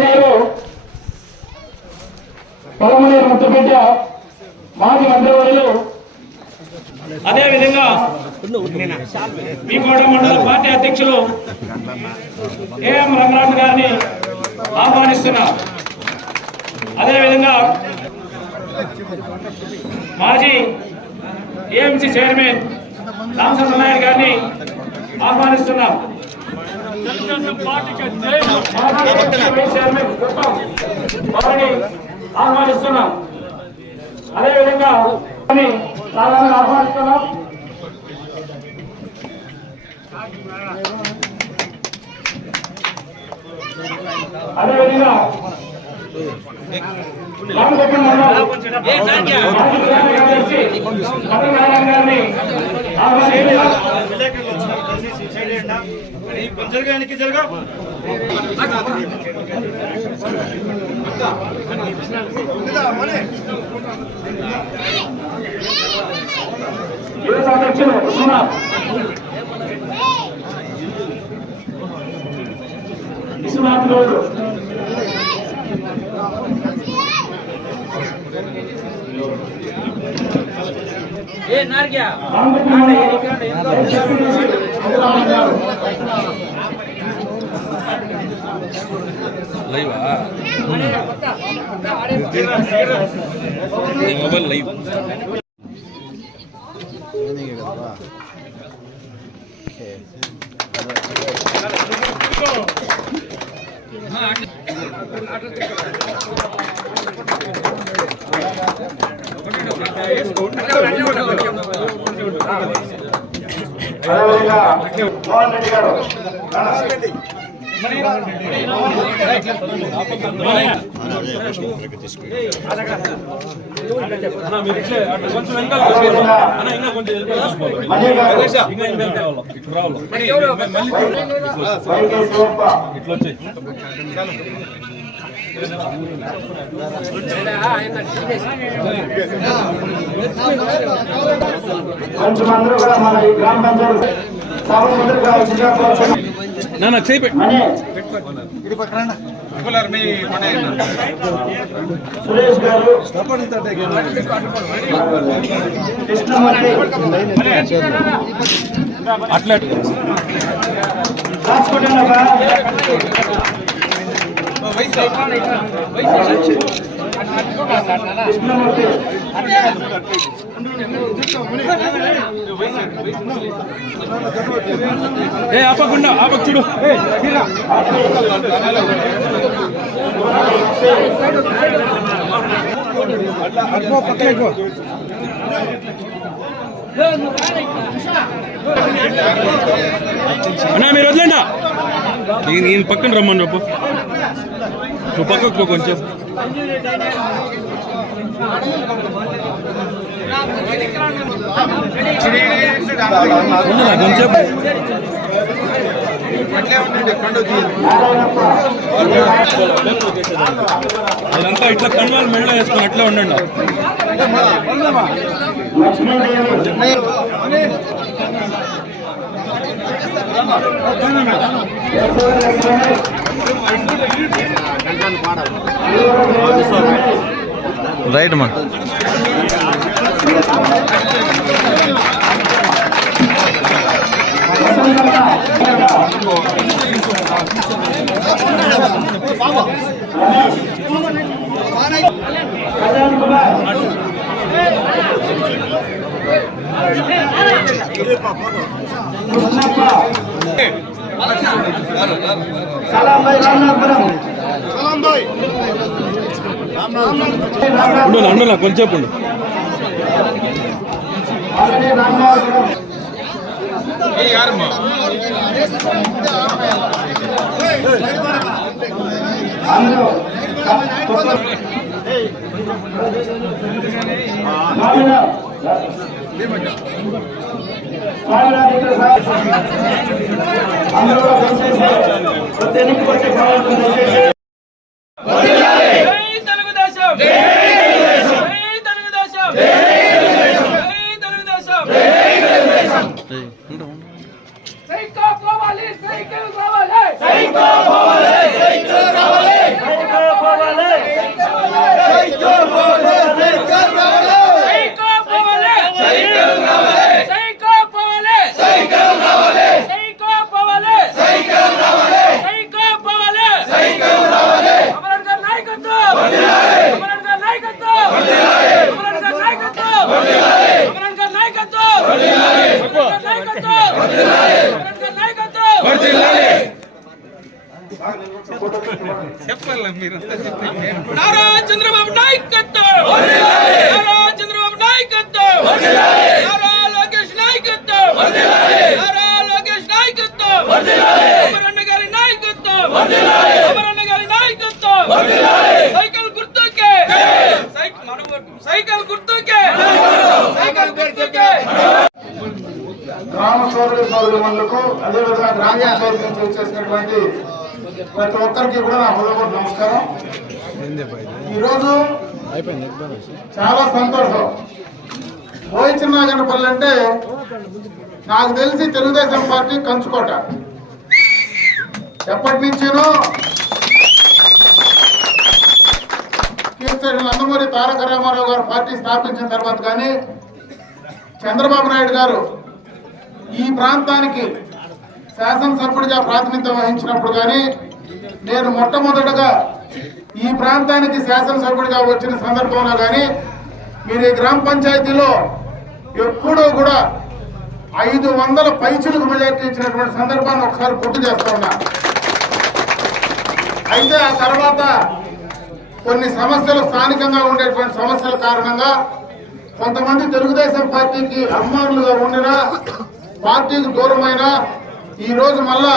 గౌరవనీయులు పొలమనేరు ముద్దుబిడ్డ మాజీ మంత్రివర్యులు అదేవిధంగా మీకోట మండల పార్టీ అధ్యక్షులు ఏఎం రంగరాజు గారిని ఆహ్వానిస్తున్నారు. అదేవిధంగా మాజీ ఏఎంసీ చైర్మన్ రామచంద్ర నాయుడు గారిని ఆహ్వానిస్తున్నాం. ఆహ్వానిస్తున్నాం. అదేవిధంగా సాధారణ ఆహ్వానిస్తున్నాం. అదేవిధంగా విశ్వనాథ్ గౌడ్ మొబైల్ లైవ్ మోహన్ రెడ్డి గారు కొంచెం అందరూ కూడా మన ఈ గ్రామ పంచాయతీ సభ్యులందరూ సురేష్ గారు కృష్ణమూర్తి అట్లా ఏ ఆపకుండా ఆపకు చూడు అన్నా మీరు వదలండా నేను పక్కన రమ్మని చెప్పు నువ్వు పక్కకు పో కొంచెం అదంతా ఇట్లా కన్వాలు మెడలో వేసుకొని అట్లా ఉండండి. రైట్ మా కొంచెం చెప్పండి. సైకిల్ కావాలి నారా చంద్రబాబు నాయకత్వం, నారా చంద్రబాబు నాయకత్వం, నారా లోకేష్ నాయకత్వం, నారా లోకేష్ నాయకత్వం, అమరన్న గారి నాయకత్వం, అమరన్న గారి నాయకత్వం, సైకిల్ గుర్తుకే, సైకిల్ గుర్తుకే, సైకిల్ గుర్తుకే. గ్రామ సోదరులకు అదేవిధంగా గ్రామ పంచాయతీ నుంచి వచ్చేసినటువంటి ప్రతి ఒక్కరికి కూడా నా హృదయపూర్వక నమస్కారం. ఈరోజు చాలా సంతోషం. చిన్నగనపల్లి అంటే నాకు తెలిసి తెలుగుదేశం పార్టీ కంచుకోట. ఎప్పటి నుంచేనో నందమూరి తారక రామారావు గారు పార్టీ స్థాపించిన తర్వాత కానీ చంద్రబాబు నాయుడు గారు ఈ ప్రాంతానికి శాసనసభ్యుడిగా ప్రాతినిధ్యం వహించినప్పుడు కానీ నేను మొట్టమొదటగా ఈ ప్రాంతానికి శాసనసభ్యుడిగా వచ్చిన సందర్భంలో కానీ మీరు ఈ గ్రామ పంచాయతీలో ఎప్పుడూ కూడా 500 పైచులకు మెజార్టీ ఇచ్చినటువంటి సందర్భాన్ని ఒకసారి గుర్తు చేస్తా ఉన్నా. అయితే ఆ తర్వాత కొన్ని సమస్యలు స్థానికంగా ఉండేటువంటి సమస్యల కారణంగా కొంతమంది తెలుగుదేశం పార్టీకి అభిమానులుగా ఉండినా పార్టీకి దూరమైన ఈ రోజు మళ్ళా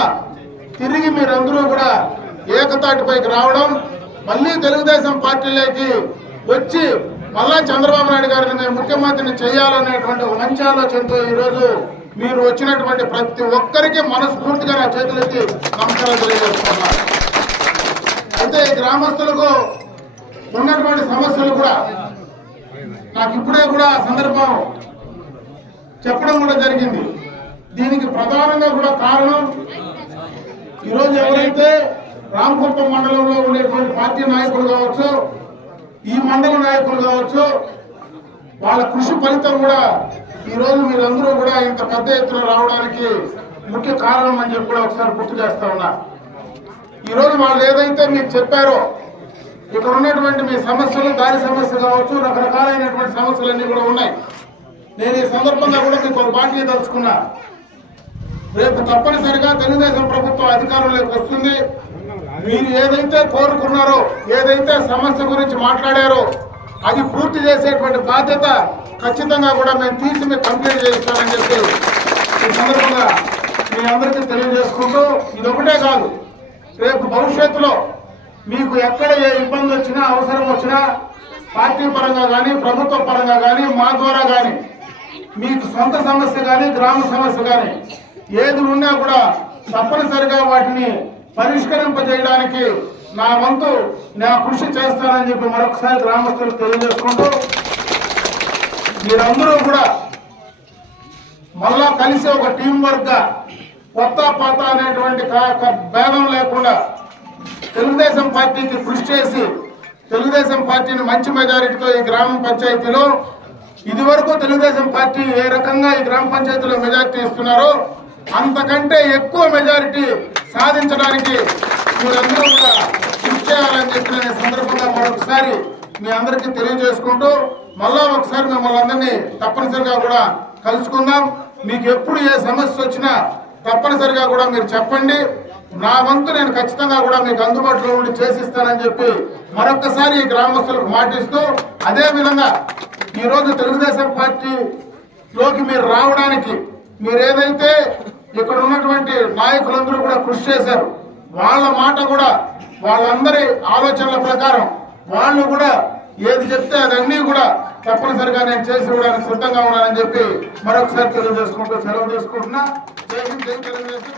తిరిగి మీరందరూ కూడా ఏకతాటిపైకి రావడం, మళ్ళీ తెలుగుదేశం పార్టీలోకి వచ్చి మళ్ళా చంద్రబాబు నాయుడు గారిని మేము ముఖ్యమంత్రిని చేయాలనేటువంటి ఒక మంచి ఆలోచనతో ఈరోజు మీరు వచ్చినటువంటి ప్రతి ఒక్కరికి మనస్ఫూర్తిగా నా చేతులెత్తి నమస్కారాలు తెలియజేస్తున్నారు. అయితే గ్రామస్తులకు ఉన్నటువంటి సమస్యలు కూడా నాకు ఇప్పుడే కూడా సందర్భం చెప్పడం కూడా జరిగింది. దీనికి ప్రధానంగా కూడా కారణం ఈరోజు ఎవరైతే రామకుప్పం మండలంలో ఉండేటువంటి పార్టీ నాయకులు కావచ్చు, ఈ మండల నాయకులు కావచ్చు, వాళ్ళ కృషి ఫలితం కూడా ఈరోజు మీరందరూ కూడా ఇంత పెద్ద ఎత్తున రావడానికి ముఖ్య కారణం అని చెప్పి కూడా ఒకసారి గుర్తు చేస్తా ఉన్నా. ఈరోజు వాళ్ళు ఏదైతే మీకు చెప్పారో ఇక్కడ ఉన్నటువంటి మీ సమస్యలు, దారి సమస్య కావచ్చు, రకరకాలైనటువంటి సమస్యలన్నీ కూడా ఉన్నాయి. నేను ఈ సందర్భంగా కూడా మీకు ఒక బాధ్యత తలుచుకున్నా. రేపు తప్పనిసరిగా తెలుగుదేశం ప్రభుత్వం అధికారంలోకి వస్తుంది. మీరు ఏదైతే కోరుకున్నారో, ఏదైతే సమస్య గురించి మాట్లాడారో అది పూర్తి చేసేటువంటి బాధ్యత ఖచ్చితంగా కూడా మేము తీసి మీకు కంప్లీట్ చేయిస్తామని చెప్పి ఈ సందర్భంగా మీ అందరికీ తెలియజేసుకుంటూ, ఇదొకటే కాదు, రేపు భవిష్యత్తులో మీకు ఎక్కడ ఏ ఇబ్బంది వచ్చినా, అవసరం వచ్చినా పార్టీ పరంగా కానీ ప్రభుత్వ పరంగా కానీ మా ద్వారా కానీ మీకు సొంత సమస్య కానీ గ్రామ సమస్య కానీ ఏది ఉన్నా కూడా తప్పనిసరిగా వాటిని పరిష్కరింపజేయడానికి నా వంతు నా కృషి చేస్తానని చెప్పి మరొకసారి గ్రామస్తులకు తెలియజేసుకుంటూ, మీరందరూ కూడా మళ్ళా కలిసి ఒక టీం వర్క్ గా కొత్త పాత అనేటువంటి భేదం లేకుండా తెలుగుదేశం పార్టీకి కృషి చేసి తెలుగుదేశం పార్టీని మంచి మెజారిటీతో ఈ గ్రామ పంచాయతీలో ఇదివరకు తెలుగుదేశం పార్టీ ఏ రకంగా ఈ గ్రామ పంచాయతీలో మెజారిటీ ఇస్తున్నారో అంతకంటే ఎక్కువ మెజారిటీ సాధించడానికి మీరందరూ కూడా కృషి చేయాలని చెప్పిన సందర్భంగా మరొకసారి మీ అందరికీ తెలియజేసుకుంటూ, మళ్ళా ఒకసారి మిమ్మల్ని అందరినీ తప్పనిసరిగా కూడా కలుసుకుందాం. మీకు ఎప్పుడు ఏ సమస్య వచ్చినా తప్పనిసరిగా కూడా మీరు చెప్పండి. నా వంతు నేను ఖచ్చితంగా కూడా మీకు అందుబాటులో ఉండి చేసిస్తానని చెప్పి మరొక్కసారి ఈ గ్రామస్తులకు మాటిస్తూ, అదే విధంగా ఈరోజు తెలుగుదేశం పార్టీలోకి మీరు రావడానికి మీరు ఏదైతే ఇక్కడ ఉన్నటువంటి నాయకులందరూ కూడా కృషి చేశారు, వాళ్ళ మాట కూడా వాళ్ళందరి ఆలోచనల ప్రకారం వాళ్ళు కూడా ఏది చెప్తే అదన్నీ కూడా తప్పనిసరిగా నేను చేసి ఇవ్వడానికి సిద్ధంగా ఉన్నానని చెప్పి మరొకసారి తెలియజేసుకుంటూ సెలవు తీసుకుంటున్నా. జై హింద్, జై తెలుగుదేశం.